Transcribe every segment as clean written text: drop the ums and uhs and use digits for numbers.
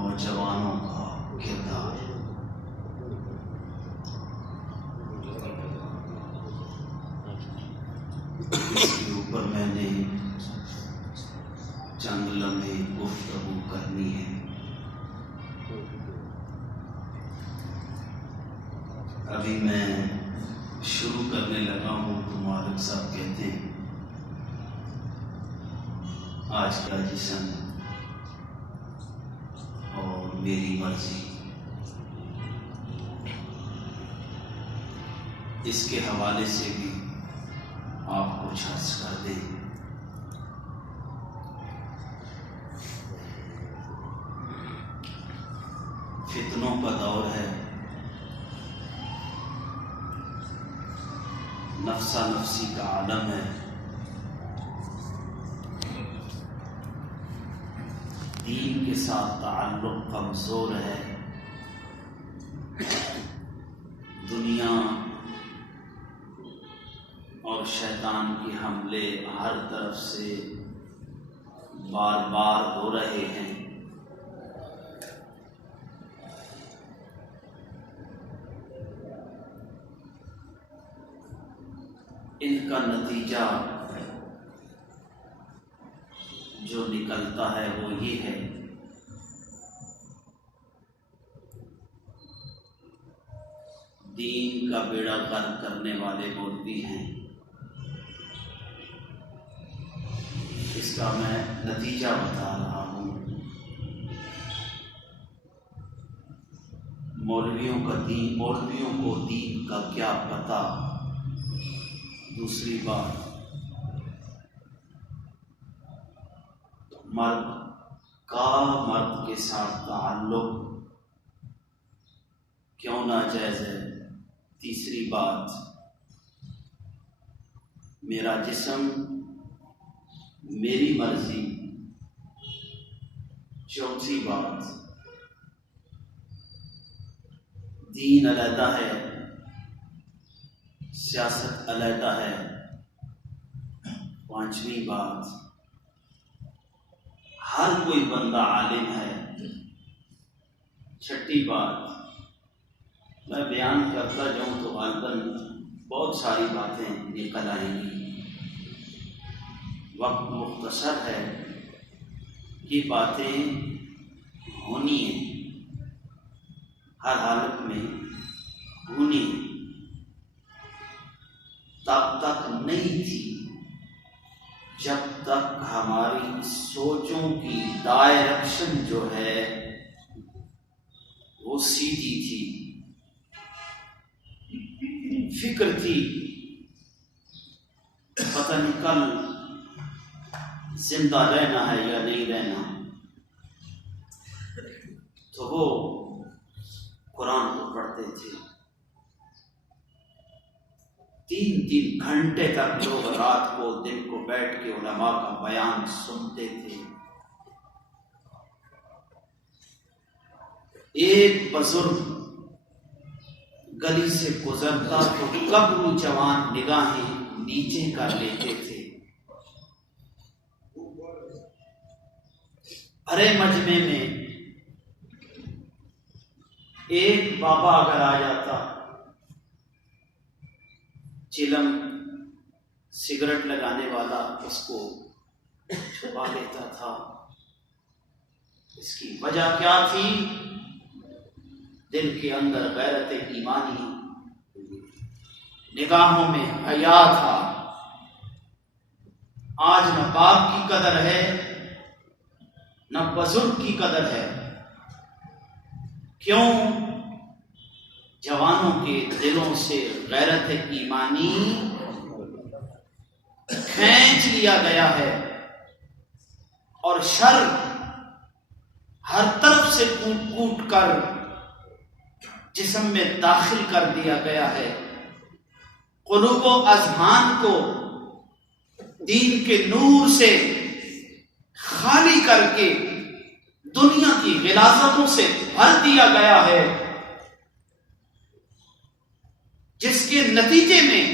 نوجوانوں کا کردار۔ اس کے اوپر میں نے چند لمحے گفتگو کرنی ہے۔ ابھی میں شروع کرنے لگا ہوں تو مالک صاحب کہتے ہیں آج کا جشن اور میری مرضی، اس کے حوالے سے بھی آپ کچھ عرض کر دیں۔ فتنوں کا دور ہے، نفسا نفسی کا عالم ہے، دین کے ساتھ تعلق کمزور ہے، دنیا اور شیطان کے حملے ہر طرف سے بار بار ہو رہے ہیں۔ ان کا نتیجہ جو نکلتا ہے وہ یہ ہے دین کا بیڑا غرق کرنے والے مولوی ہیں۔ اس کا میں نتیجہ بتا رہا ہوں۔ مولویوں کو دین کا کیا پتہ۔ دوسری بات، مرد کے ساتھ تعلق کیوں ناجائز ہے۔ تیسری بات، میرا جسم میری مرضی۔ چوتھی بات، دین علیحدہ ہے، سیاست علیحدہ ہے۔ پانچویں بات، ہر کوئی بندہ عالم ہے۔ چھٹی بات، میں بیان کرتا جاؤں تو غالباً بہت ساری باتیں نکل آئیں گی، وقت مختصر ہے، یہ باتیں ہونی ہیں، ہر حالت میں ہونی ہیں۔ تب تک نہیں تھی جب تک ہماری سوچوں کی ڈائریکشن جو ہے وہ سیدھی تھی۔ فکر تھی پتہ نہیں کل زندہ رہنا ہے یا نہیں رہنا، تو وہ قرآن کو پڑھتے تھے۔ 3 گھنٹے تک لوگ رات کو دن کو بیٹھ کے علماء کا بیان سنتے تھے۔ ایک بزرگ گلی سے گزرتا تو گبرو جوان نگاہیں نیچے کر لیتے تھے۔ بھرے مجمع میں ایک بابا اگر آ جاتا، چلم سگریٹ لگانے والا، اس کو چھپا لیتا تھا۔ اس کی وجہ کیا تھی؟ دل کے اندر غیرت ایمانی، نگاہوں میں حیا تھا۔ آج نہ باپ کی قدر ہے نہ بزرگ کی قدر ہے۔ کیوں؟ جوانوں کے دلوں سے غیرت ایمانی کھینچ لیا گیا ہے، اور شر ہر طرف سے کوٹ کوٹ کر جسم میں داخل کر دیا گیا ہے۔ قلوب و اذہان کو دین کے نور سے خالی کر کے دنیا کی غلاظتوں سے بھر دیا گیا ہے، جس کے نتیجے میں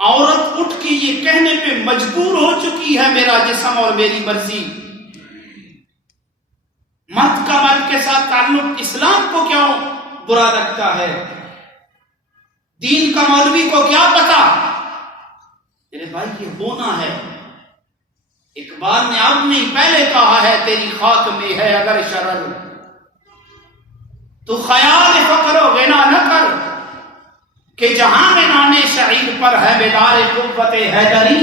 عورت اٹھ کے یہ کہنے پہ مجبور ہو چکی ہے میرا جسم اور میری مرضی. مرد کا مرد کے ساتھ تعلق اسلام کو کیوں برا لگتا ہے؟ دین کا مولوی کو کیا پتا؟ میرے بھائی یہ ہونا ہے. اقبال نے اب نہیں پہلے کہا ہے تیری خاک میں ہے اگر شرر، تو خیال فقر و غنا نہ کر کہ جہاں میں نانے شعیر پر ہے بیدار قوت حیدری.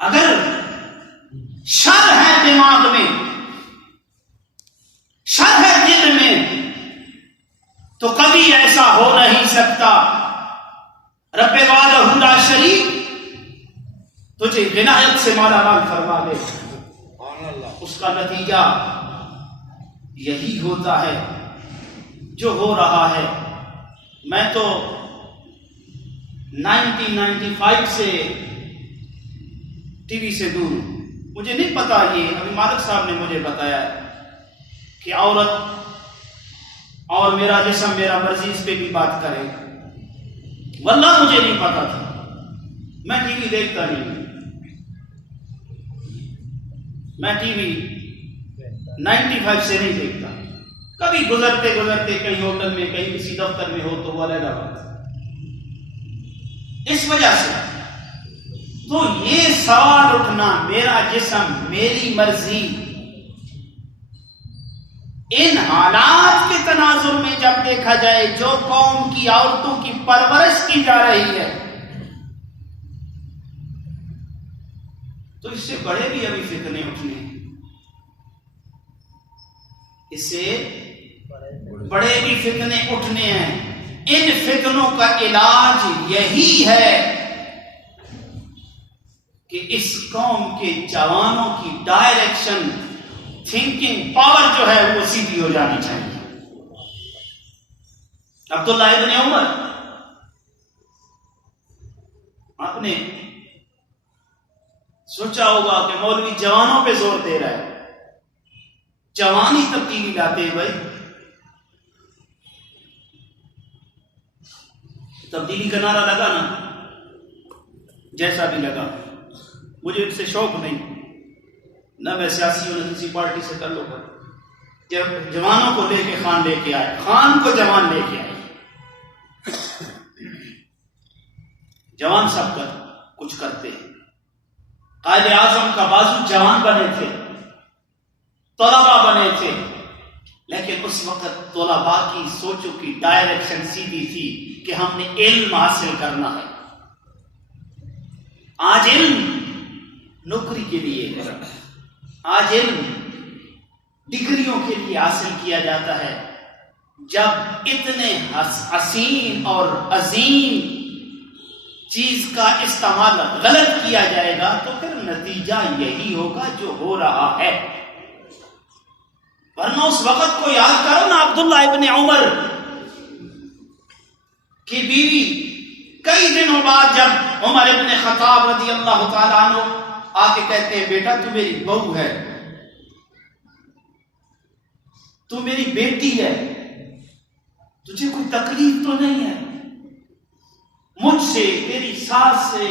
اگر شر ہے دماغ میں، شر ہے دل میں، تو کبھی ایسا ہو نہیں سکتا رب وحدہ لا شریک تجھے عنایت سے مالا مال فرما دے. اس کا نتیجہ یہی ہوتا ہے جو ہو رہا ہے. میں تو 1995 سے ٹی وی سے دور ہوں. مجھے نہیں پتا، یہ ابھی مالک صاحب نے مجھے بتایا کہ عورت اور میرا جسم میرا مرضی اس پہ بھی بات کرے. واللہ مجھے نہیں پتا تھا، میں ٹی وی دیکھتا نہیں ہوں. میں ٹی وی 95 سے نہیں دیکھتا. کبھی گزرتے گزرتے کہیں ہوٹل میں کہیں کسی دفتر میں ہو تو وہ علیحدہ بات. اس وجہ سے تو یہ سوال اٹھنا میرا جسم میری مرضی، ان حالات کے تناظر میں جب دیکھا جائے جو قوم کی عورتوں کی پرورش کی جا رہی ہے، تو اس سے بڑے بھی ابھی فتنے اٹھنے ہیں. اس سے بڑے بھی فتنے اٹھنے ہیں. ان فتنوں کا علاج یہی ہے کہ اس قوم کے جوانوں کی ڈائریکشن تھنکنگ پاور جو ہے وہ سیدھی ہو جانی چاہیے. عبداللہ ابن عمر، آپ نے سوچا ہوگا کہ مولوی جوانوں پہ زور دے رہا ہے. جوان ہی تبدیلی لاتے ہیں بھائی. تبدیلی کا نعرہ لگا نا، جیسا بھی لگا. مجھے اس سے شوق نہیں، نہ میں سیاسی ہوں نہ کسی پارٹی سے تعلق ہے. جب جوانوں کو لے کے خان لے کے آئے، خان کو جوان لے کے آئے. جوان سب کر کچھ کرتے ہیں. قائد اعظم کا بازو جوان بنے تھے، طلبا بنے تھے، لیکن اس وقت طلبا کی سوچوں کی ڈائریکشن سیدھی تھی کہ ہم نے علم حاصل کرنا ہے. آج علم نوکری کے لیے ہے، آج علم ڈگریوں کے لیے حاصل کیا جاتا ہے. جب اتنے حسین اور عظیم چیز کا استعمال غلط کیا جائے گا تو پھر نتیجہ یہی ہوگا جو ہو رہا ہے. ورنہ اس وقت کو یاد کرو نا، عبداللہ ابن عمر کی بیوی کئی دنوں بعد جب عمر ابن خطاب رضی اللہ تعالیٰ عنہ آ کے کہتے ہیں بیٹا تو میری بہو ہے، تو میری بیٹی ہے، تجھے کوئی تکلیف تو نہیں ہے؟ مجھ سے، تیری ساس سے،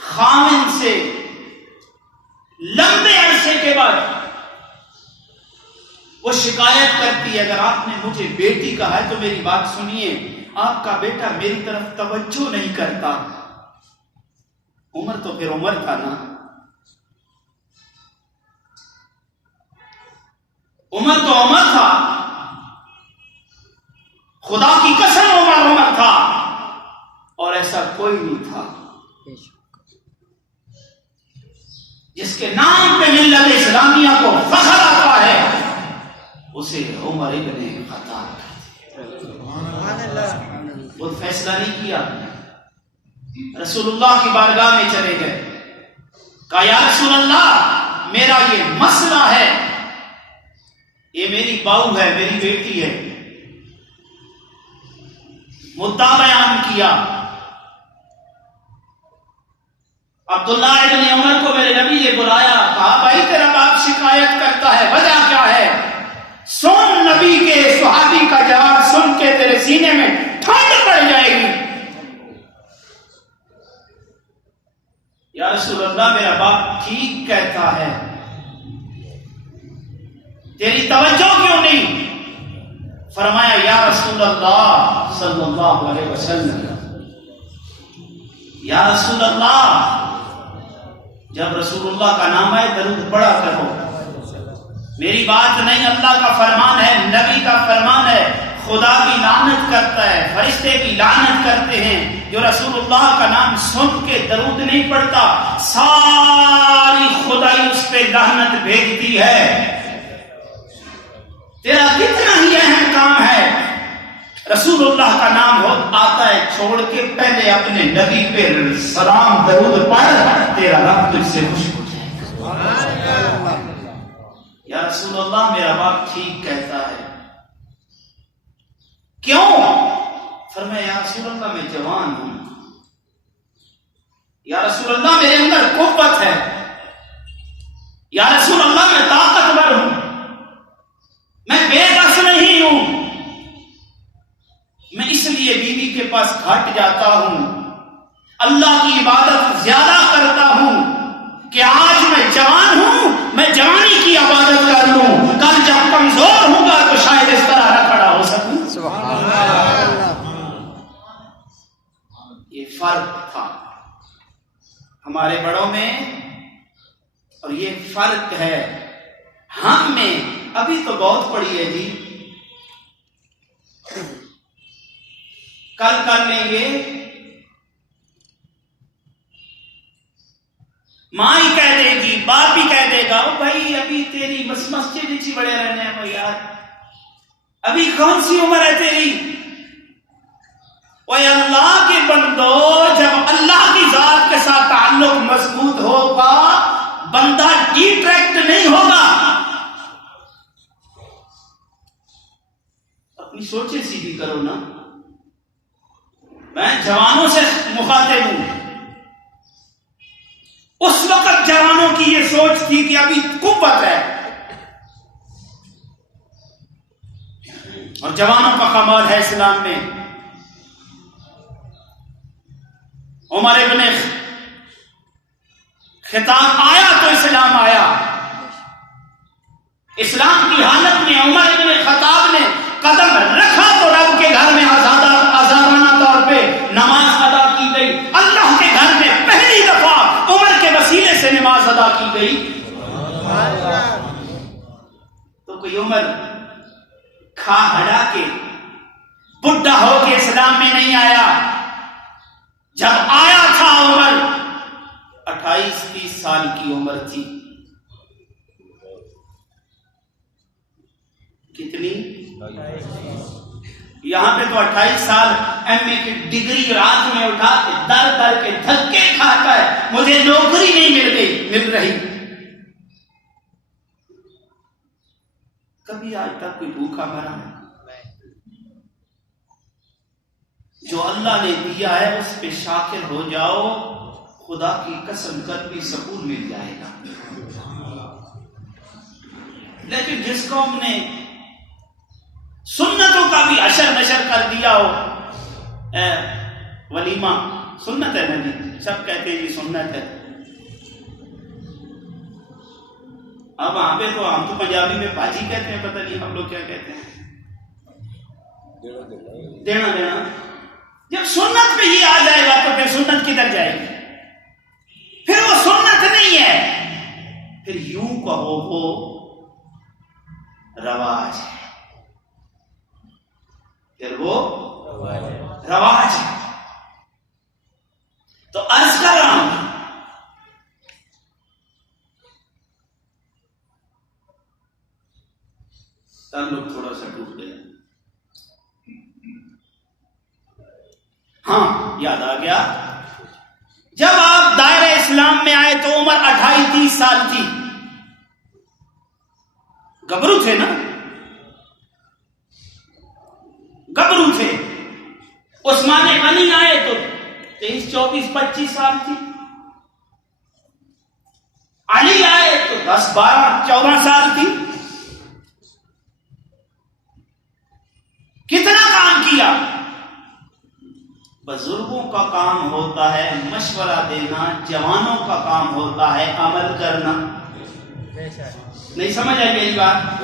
خامن سے لمبے عرصے کے بعد وہ شکایت کرتی ہے، اگر آپ نے مجھے بیٹی کہا ہے تو میری بات سنیے، آپ کا بیٹا میری طرف توجہ نہیں کرتا. عمر تو پھر عمر تھا نا، عمر تو عمر تھا، خدا کی قسم عمر عمر تھا، اور ایسا کوئی نہیں تھا جس کے نام پہ ملت اسلامیہ کو فخر آتا ہے اسے عمر ابن خطاب کہتے ہیں. وہ فیصلہ نہیں کیا، رسول اللہ کی بارگاہ میں چلے گئے، کہا یا رسول اللہ میرا یہ مسئلہ ہے، یہ میری بہو ہے، میری بیٹی ہے. مدعا بیان کیا. عبداللہ ابن عمر کو میرے نبی نے بلایا، کہا بھائی تیرا باپ شکایت کرتا ہے، وجہ کیا ہے؟ سن نبی کے صحابی کا جواب سن کے تیرے سینے میں ٹھنڈ پڑ جائے گی. یا رسول اللہ میرا باپ ٹھیک کہتا ہے، تیری توجہ کیوں نہیں؟ فرمایا یا رسول اللہ صلی اللہ علیہ وسلم، یا رسول اللہ جب رسول اللہ کا نام ہے درود پڑھا کرو، میری بات نہیں، اللہ کا فرمان ہے، نبی کا فرمان ہے، خدا بھی لعنت کرتا ہے، فرشتے بھی لعنت کرتے ہیں جو رسول اللہ کا نام سن کے درود نہیں پڑھتا، ساری خدائی اس پہ لعنت بھیجتی ہے۔ تیرا کتنا ہی اہم کام ہے، رسول اللہ کا نام ہو آتا ہے چھوڑ کے پہلے اپنے نبی پہ سلام درود پڑھ، تیرا رب تجھ سے خوش ہو جائے گا۔ یا رسول اللہ میرا باپ ٹھیک کہتا ہے، کیوں؟ فرمایا یا رسول اللہ میں جوان ہوں، یا رسول اللہ میرے اندر قوت ہے، یا رسول اللہ میں طاقتور ہوں، میں بے بس نہیں ہوں، میں اس لیے بیوی کے پاس گھٹ جاتا ہوں، اللہ کی عبادت زیادہ کرتا ہوں کہ آج میں جوان ہوں، میں جوانی کی عبادت کر لوں، کل جب کمزور ہوں گا تو شاید اس طرح نہ کھڑا ہو سکوں۔ سبحان اللہ۔ یہ فرق تھا ہمارے بڑوں میں اور یہ فرق ہے ہم میں۔ ابھی تو بہت پڑی ہے جی، کل کر لیں گے، ماں ہی کہہ دے گی، باپ ہی کہہ دے گا، او بھائی ابھی تیری مسجد ہی بڑے رہنے ہیں بھائی یار، ابھی کون سی عمر ہے تیری؟ اوے اللہ کے بندو، جب اللہ کی ذات کے ساتھ تعلق مضبوط ہوگا بندہ ڈیٹریکٹ نہیں ہوگا۔ اپنی سوچیں سیدھی کرو نا، میں جوانوں سے مخاطب ہوں، اس وقت جوانوں کی یہ سوچ تھی کہ ابھی قوت ہے، اور جوانوں کا کمال ہے اسلام میں۔ عمر ابن خطاب آیا تو اسلام آیا، اسلام کی حالت میں عمر ابن خطاب نے قدم رکھا تو رب کے گھر میں آزادانہ طور پہ نماز ادا کی گئی، اللہ کے گھر میں پہلی دفعہ عمر کے وسیلے سے نماز ادا کی گئی۔ تو کوئی عمر کھا ہڑا کے بڈھا ہو کے اسلام میں نہیں آیا، جب آیا تھا عمر 28-30 سال کی عمر تھی۔ کتنی؟ یہاں پہ تو 28 سال ایم اے کی ڈگری رات میں اٹھا کے در در کے دھکے کھاتا ہے، مجھے نوکری نہیں مل رہی۔ کبھی آج تک کوئی بھوکا مرا ہے؟ جو اللہ نے دیا ہے اس پہ شاکر ہو جاؤ، خدا کی قسم کر بھی سکون مل جائے گا۔ لیکن جس قوم نے سنتوں کا بھی اشر نشر کر دیا ہو، ولیمہ سنت ہے نبی، سب کہتے ہیں جی سنت ہے، اب وہاں پہ تو ہم تو پنجابی میں باجی کہتے ہیں، پتہ نہیں ہم لوگ کیا کہتے ہیں، دینا۔ جب سنت پہ یہ آ جائے گا تو پھر سنت کدھر جائے گی؟ پھر وہ سنت نہیں ہے، پھر یوں کہو وہ رواج ہے، پھر وہ رواج ہے۔ تو عرض کر رہا ہوں، تعلق تھوڑا سا ٹوٹ گیا، ہاں یاد آ گیا، جب آپ دائرہ اسلام میں آئے تو عمر 28-30 سال تھی، گبرو تھے نا، گبرو تھے۔ عثمان غنی آئے تو 23, 24, 25 سال تھی، علی آئے تو 10, 12, 14 سال تھی۔ کتنا کام کیا، بزرگوں کا کام ہوتا ہے مشورہ دینا، جوانوں کا کام ہوتا ہے عمل کرنا. نہیں سمجھ آئی میری بات؟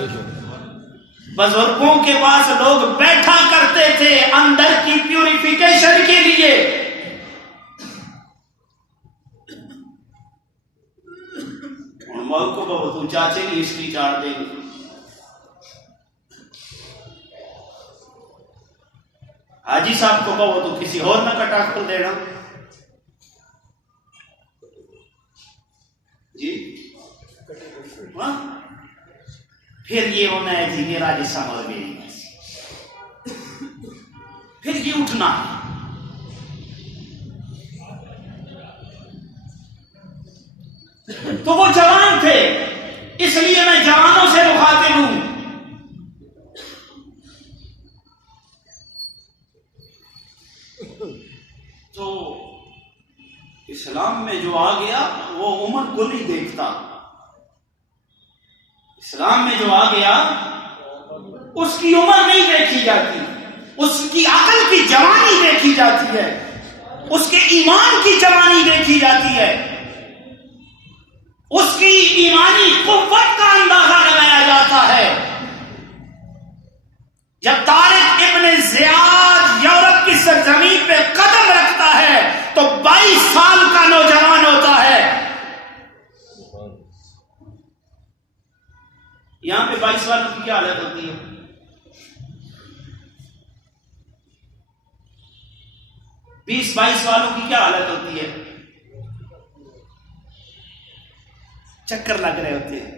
بزرگوں کے پاس لوگ بیٹھا کرتے تھے اندر کی پیوریفیکیشن کے لیے. کو بہت تو چاچے کی ہسٹری چاڑ دیں گے. حاجی صاحب کو کہو تو کسی اور نہ کٹا کر دینا. جی ہاں پھر یہ ہونا ہے جی میرا جسم اور میری مرضی. پھر یہ اٹھنا ہے. تو وہ جوان تھے، اس لیے میں جوانوں سے مخاطب ہوں. تو اسلام میں جو آ گیا وہ عمر کو نہیں دیکھتا. اسلام میں جو آ گیا اس کی عمر نہیں دیکھی جاتی، اس کی عقل کی جوانی دیکھی جاتی ہے، اس کے ایمان کی جوانی دیکھی جاتی ہے، اس کی ایمانی قوت کا اندازہ لگایا جاتا ہے. جب طارق ابن زیاد یورپ کی سرزمین پہ قدم رکھتا ہے تو 22 سال کا نوجوان ہوتا ہے. یہاں پہ 22 والوں کی کیا حالت ہوتی ہے؟ بیس 22 والوں کی کیا حالت ہوتی ہے؟ چکر لگ رہے ہوتے ہیں.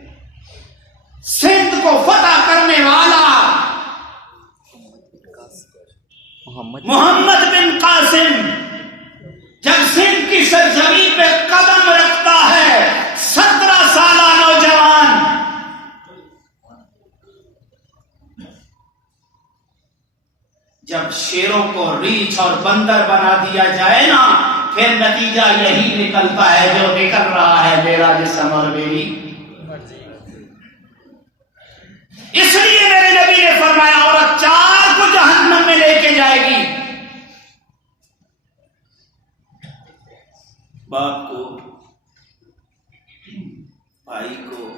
سندھ کو فتح کرنے والا محمد بن قاسم جب سندھ کی سرزمین پہ قدم رکھتا ہے، 17 سالہ نوجوان، جب شیروں کو ریچھ اور بندر بنا دیا جائے نا، پھر نتیجہ یہی نکلتا ہے جو نکل رہا ہے میرا جسم اور میری. اس لیے میرے نبی نے فرمایا عورت 4 کو جہنم میں لے کے جائے گی. باپ کو، بھائی کو،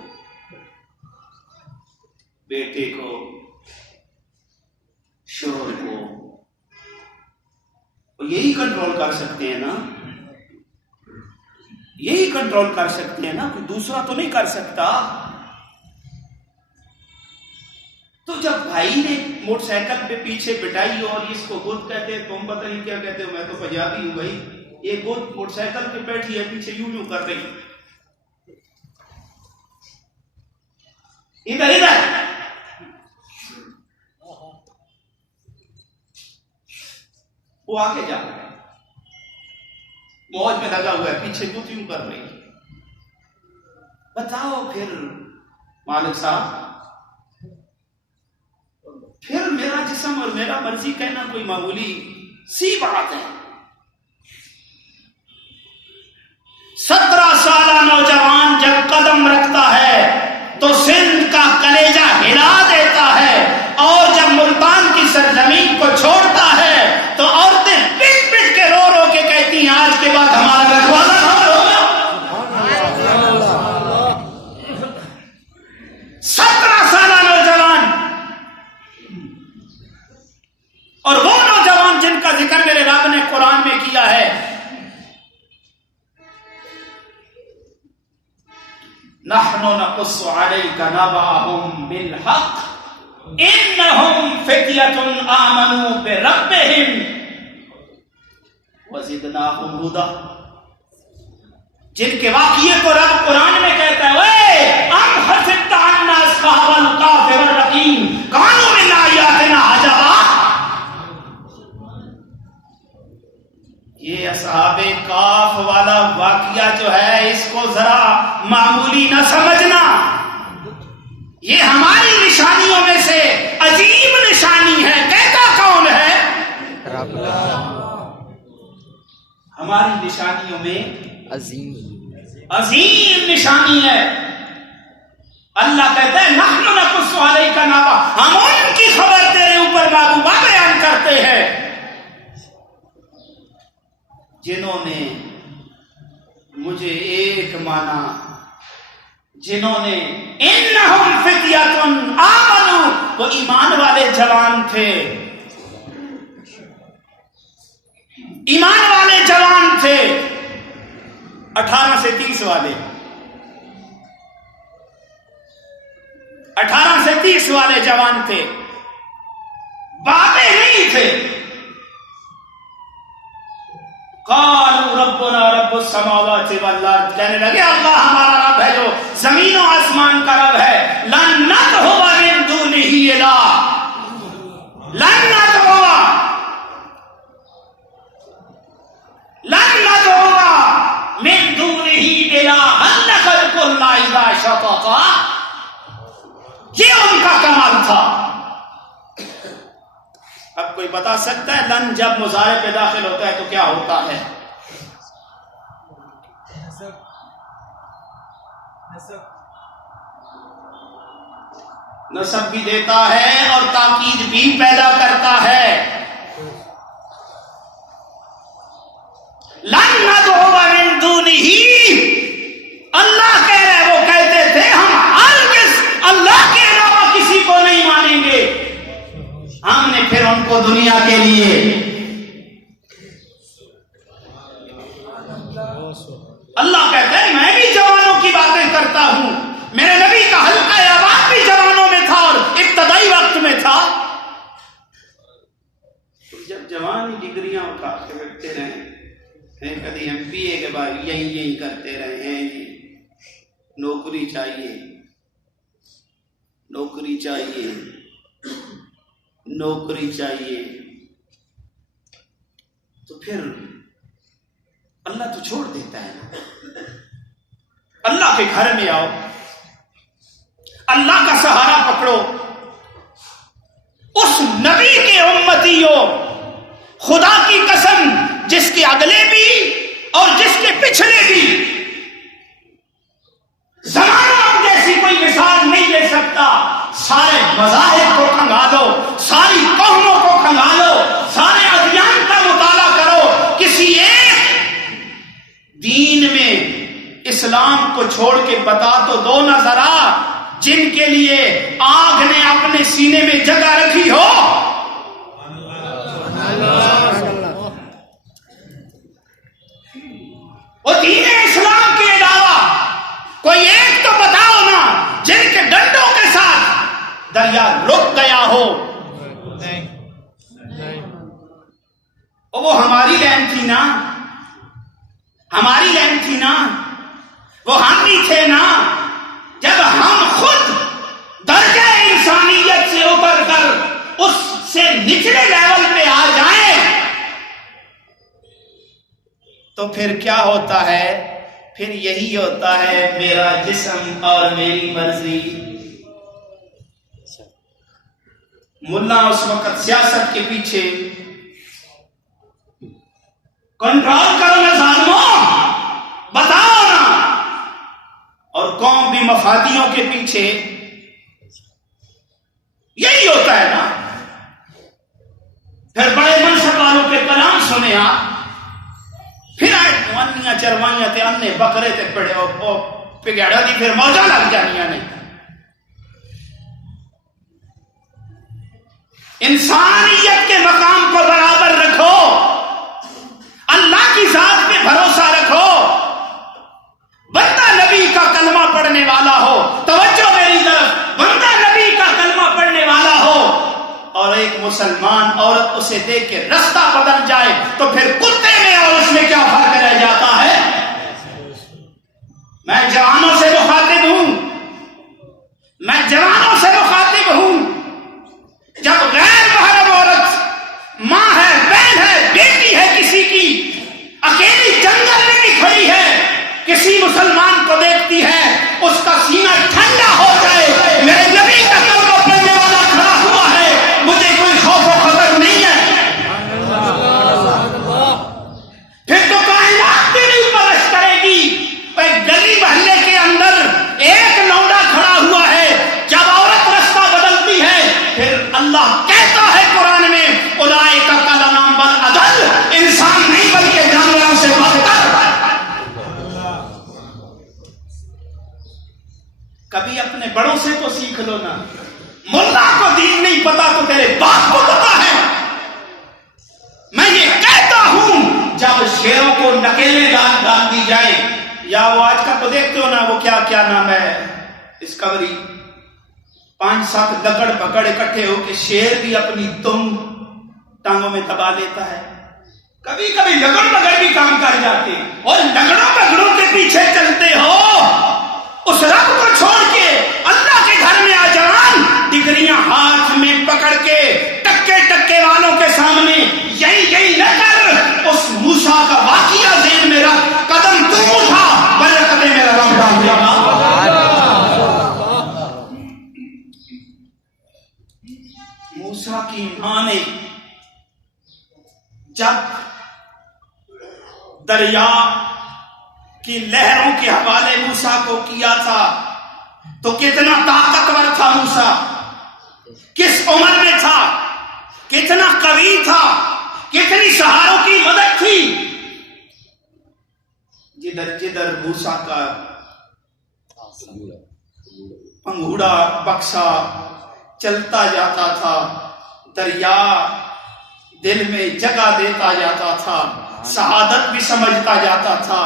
بیٹے کو، شوہر کو. یہی کنٹرول کر سکتے ہیں نا، یہی کنٹرول کر سکتے ہیں نا، کوئی دوسرا تو نہیں کر سکتا. تو جب بھائی نے موٹر سائیکل پہ پیچھے بٹائی اور اس کو گود کہتے ہیں، تم پتہ نہیں کیا کہتے ہو، میں تو پنجابی ہوں بھائی. یہ گود موٹر سائیکل پہ بیٹھی ہے، پیچھے یوں یوں کر رہی، ادھر ادھر. وہ آگے جا رہا ہے، موج میں لگا ہوا ہے، پیچھے گود یوں کر رہی. بتاؤ پھر مالک صاحب، پھر میرا جسم اور میرا مرضی کہنا کوئی معمولی سی بات ہے؟ 17 سالہ نوجوان جب قدم رکھتا ہے تو سندھ کا کلیجہ ہلا دیتا ہے، اور جب ملتان کی سرزمین کو چھوڑتا ہے تو عورتیں پٹ پٹ کے رو رو کے کہتی ہیں آج کے بعد ہمارا رکھوالا کون ہوگا. 17 سالہ نوجوان، اور وہ نوجوان جن کا ذکر میرے رب نے قرآن میں کیا ہے، نحن نقص عليك نبأهم بالحق انهم فتية آمنوا بربهم وزدناهم هدى. جن کے واقعے کو رب قرآن میں کہتا ہے ام حسبت ان اصحاب الكهف والرقيم كانوا من آیاتنا عجبا. یہ اصحاب کاف والا واقعہ جو ہے اس کو ذرا معمولی نہ سمجھنا، یہ ہماری نشانیوں میں سے عظیم نشانی ہے. کہتا کون ہے؟ رب. ہماری نشانیوں میں عظیم نشانی ہے. اللہ کہتا ہے نحن نقص علیک نبأ، ہم ان کی خبر تیرے اوپر محبوبہ بیان کرتے ہیں جنہوں نے مجھے ایک مانا، جنہوں نے انہم فتیۃ آمنوا، وہ ایمان والے جوان تھے، ایمان والے جوان تھے، 18 سے 30 والے، 18 سے 30 والے جوان تھے، بابے نہیں تھے۔ قالوا ربنا رب السماوات والارض، کہنے لگے اللہ ہمارا رب ہے جو زمین و آسمان کا رب ہے، لن ندعو من دونہ الہ، لن ندعو من دونہ الہ لقد قلنا اذا شططا، یہ ان کا کمال تھا۔ اب کوئی بتا سکتا ہے لن جب مضارع پہ داخل ہوتا ہے تو کیا ہوتا ہے؟ نصب بھی دیتا ہے اور تاکید بھی پیدا کرتا ہے۔ لن ندعو من دونہ، اللہ کہہ رہے، وہ کہتے تھے ہم ہرگز اللہ کے علاوہ کسی کو نہیں مانیں گے۔ ہم نے پھر ان کو دنیا کے لیے اللہ کہتے ہیں میں بھی جوانوں کی باتیں کرتا ہوں، میرے نبی کا حلقہ آباد بھی جوانوں میں تھا اور ابتدائی وقت میں تھا۔ جب جوان ڈگریاں اٹھا کے بیٹھتے رہے ہیں، کبھی ایم پی اے کے بعد یہی کرتے رہے ہیں، نوکری چاہیے، نوکری چاہیے، نوکری چاہیے، تو پھر اللہ تو چھوڑ دیتا ہے۔ اللہ کے گھر میں آؤ، اللہ کا سہارا پکڑو، اس نبی کے امتی ہو، خدا کی قسم جس کے اگلے بھی اور جس کے پچھلے بھی زمانوں جیسی کوئی مثال نہیں دے سکتا۔ سارے مذاہب کو کھنگالو، ساری قوموں کو کھنگالو، سارے ادیان کا مطالعہ کرو، کسی ایک دین میں اسلام کو چھوڑ کے بتا تو دو نہ ذرا جن کے لیے آگ نے اپنے سینے میں جگہ رکھی ہو۔ وہ دین اسلام کے علاوہ کوئی ایک تو بتاؤ نا جن کے ڈنڈوں کے ساتھ دریا رک گیا ہو۔ وہ ہماری لین تھی نا، ہماری لین تھی نا، وہ ہم بھی تھے نا۔ جب ہم خود درجہ انسانیت سے اتر کر اس سے نچلے لیول پہ آ جائیں تو پھر کیا ہوتا ہے؟ پھر یہی ہوتا ہے میرا جسم اور میری مرضی۔ ملا اس وقت سیاست کے پیچھے کنٹرول کرو نا ظالموں، بتاؤ نا، اور قوم بھی مفادیوں کے پیچھے، یہی ہوتا ہے نا۔ پھر بڑے منصب والوں کے کلام سنے آپ، پھر آئے جوانیاں چروائیاں تے انے بکرے تے پڑے پگڑا دی، پھر موجہ لگ جانیاں نے۔ انسانیت کے مقام کو برابر رکھو، اللہ کی ذات پہ بھروسہ رکھو۔ بندہ نبی کا کلمہ پڑھنے والا ہو، توجہ میری طرف، بندہ نبی کا کلمہ پڑھنے والا ہو اور ایک مسلمان عورت اسے دیکھ کے رستہ بدل جائے تو پھر کتے میں اور اس میں کیا فرق رہ جاتا ہے؟ میں جوانوں سے مخاطب ہوں، میں جوانوں سے مخاطب ہوں۔ جب غیر محرم عورت ماں ہے، بہن ہے، بیٹی ہے کسی کی، اکیلی جنگل میں بھی کھڑی ہے، کسی مسلمان کو دیکھتی ہے، اس کا سینہ ٹھنڈا ہو جائے، میرے نبی کا کلمہ پڑھنے والا کھڑا ہوا ہے، مجھے کوئی خوف و خطر نہیں ہے۔ پھر تو کائنات بھی نہیں پرش کرے گی۔ گلی محلے کے اندر ایک لونڈا کھڑا ہوا ہے، جب عورت رستہ بدلتی ہے پھر اللہ کہتا ہے قرآن میں اولئک کالانعام بل اضل، انسان نہیں بلکہ جانوروں سے اپنے بڑوں سے تو سیکھ لو نا. ملا کو دین نہیں پتا تو تیرے باپ کو پتا ہے. میں یہ کہتا ہوں جب شیروں کو نکیلیں ڈال دی جائے، یا وہ آج کل تو دیکھتے ہو نا وہ کیا نام ہے ڈسکوری، 5-7 لکڑ پکڑ اکٹھے ہو کے شیر بھی اپنی تم ٹانگوں میں دبا لیتا ہے. کبھی کبھی لگڑ مگڑ بھی کام کر جاتے اور لگڑوں مگڑوں کے پیچھے چلتے ہو. اس رب کو چھوڑ کے اللہ کے گھر میں آ جوان ڈگریاں ہاتھ میں پکڑ کے ٹکے والوں کے سامنے یہی نہ کر. اس موسیٰ کا واقعہ ذہن میں رکھ، قدم تو اٹھا برکتیں میرا رب ڈال دیا. موسیٰ کی ماں نے جب دریا کی لہروں کے حوالے موسیٰ کو کیا تھا تو کتنا طاقتور تھا موسیٰ، کس عمر میں تھا، کتنا قوی تھا، کتنی سہاروں کی مدد تھی. جدھر موسیٰ کا انگوڑا بکسا چلتا جاتا تھا، دریا دل میں جگہ دیتا جاتا تھا، شہادت بھی سمجھتا جاتا تھا.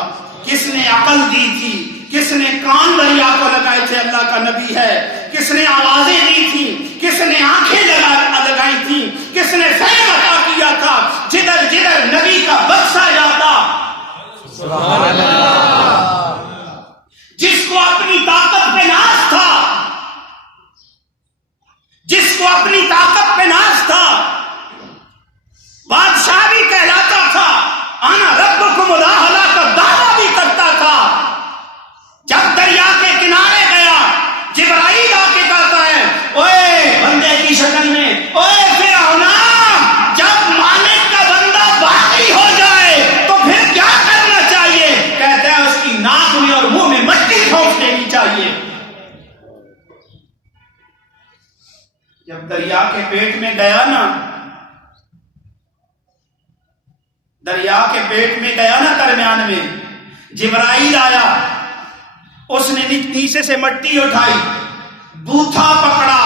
کس نے عقل دی تھی، کس نے کان دریا کو لگائے تھے اللہ کا نبی ہے، کس نے آوازیں دی تھی، کس نے آنکھیں لگائی تھی، کس نے فہم عطا کیا تھا. جدھر نبی کا بکسا جاتا، سبحان اللہ، جس کو اپنی طاقت پہ ناز تھا، جس کو اپنی طاقت پہ ناز تھا، بادشاہ بھی کہلاتا تھا، انا ربکم الاعلی کا دعویٰ بھی کرتا تھا. جب دریا کے کنارے گیا جبرائیل آ کے کہتا ہے اوے بندے کی شکل میں، اوے فرعون، جب مالک کا بندہ باغی ہو جائے تو پھر کیا کرنا چاہیے؟ کہتا ہے اس کی ناک میں اور منہ میں مٹی ٹھونس دینی چاہیے. جب دریا کے پیٹ میں گیا نا، دریا کے پیٹ میں گیا نا، درمیان میں جبرائیل آیا، اس نے نیچے سے مٹی اٹھائی، بوتھا پکڑا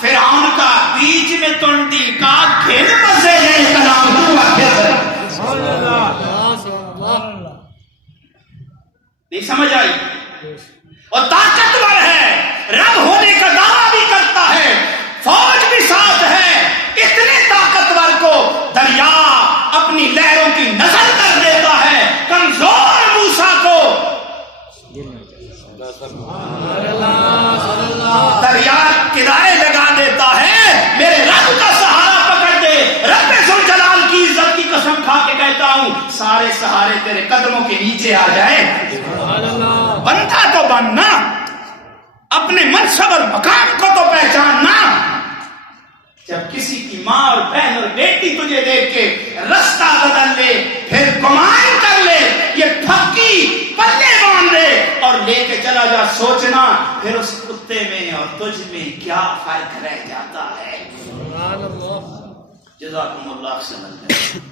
فرعون کا، بیچ میں تنڈی کا گھن مزے ہے کلام نہیں سمجھ آئی. اور طاقتور ہے، رب ہونے کا دعویٰ بھی کرتا ہے، فوج بھی ساتھ ہے. اتنے طاقتور کو دریا اپنی لہروں کی نظر کر دیتا ہے، کمزور موسیٰ کو دریا کنارے لگا دیتا ہے. میرے رب کا سہارا پکڑ دے. رب ذوالجلال کی عزت کی قسم کھا کے کہتا ہوں سارے سہارے تیرے قدموں کے نیچے آ جائے. بندہ تو بننا، اپنے منصب اور مقام کو تو پہچاننا. جب کسی کی ماں اور بہن اور بیٹی تجھے دیکھ کے رستہ بدل لے، پھر گمان کر لے، یہ پھکی پلے باندھ دے اور لے کے چلا جا، سوچنا پھر اس کتے میں اور تجھ میں کیا فرق رہ جاتا ہے. جزاکم اللہ خیرا.